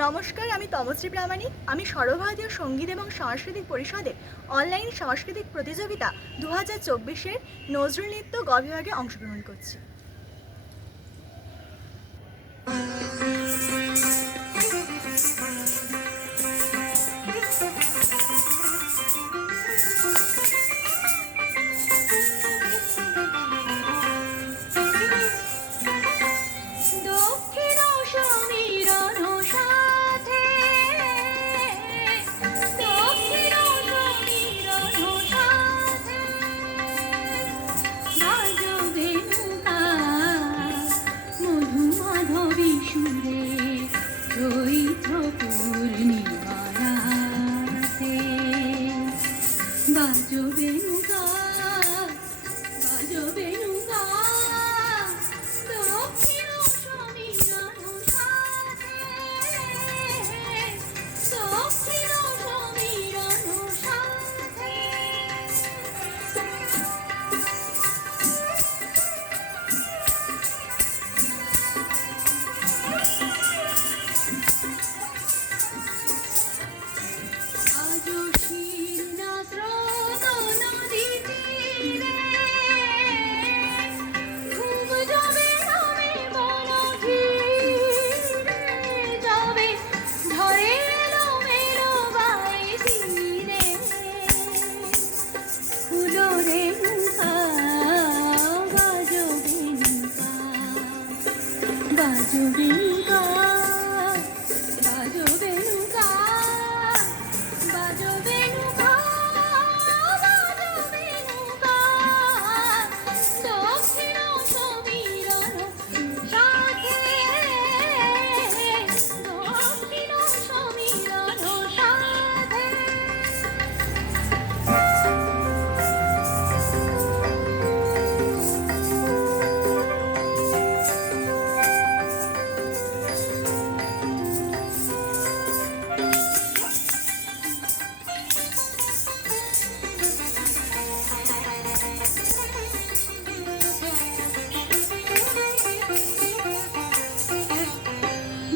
নমস্কার, আমি তমশ্রী প্রামাণিক। আমি সর্বভারতীয় সঙ্গীত এবং সাংস্কৃতিক পরিষদের অনলাইন সাংস্কৃতিক প্রতিযোগিতা 2024-এর নজরুল নৃত্য গ বিভাগে অংশগ্রহণ করছি।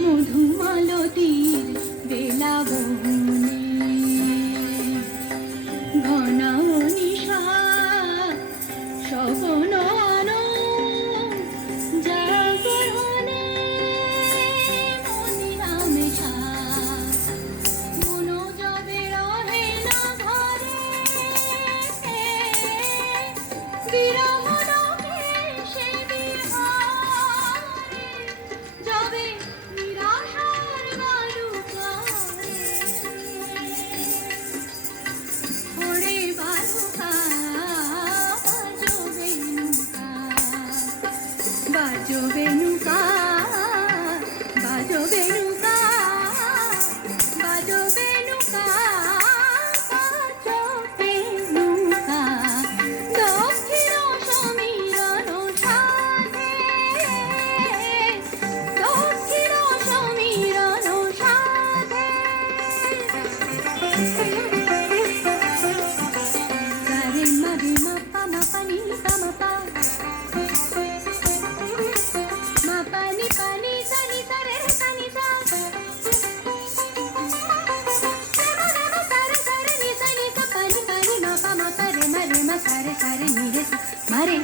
মধুমালতীর বেলা বনে ঘনা নিশা স্বপন জাগরণে মনিরামেশা মনোজবে রহে না ঘরে বিরহ লোকে সে বিহারে যাবে বাজো বেনুকা বাজো বেনুকা বাজো বেনুকা বাজো বেনুকা দক্ষিণ সমীরণ সাধে দক্ষিণ সমীরণ সাধে গারে মারে মাপা মাপানি কামাপা pani pani sani sare sani sa rema rema sare sare ni sani sa pani pani ma pa ma pa re ma sare sare ni re sa mare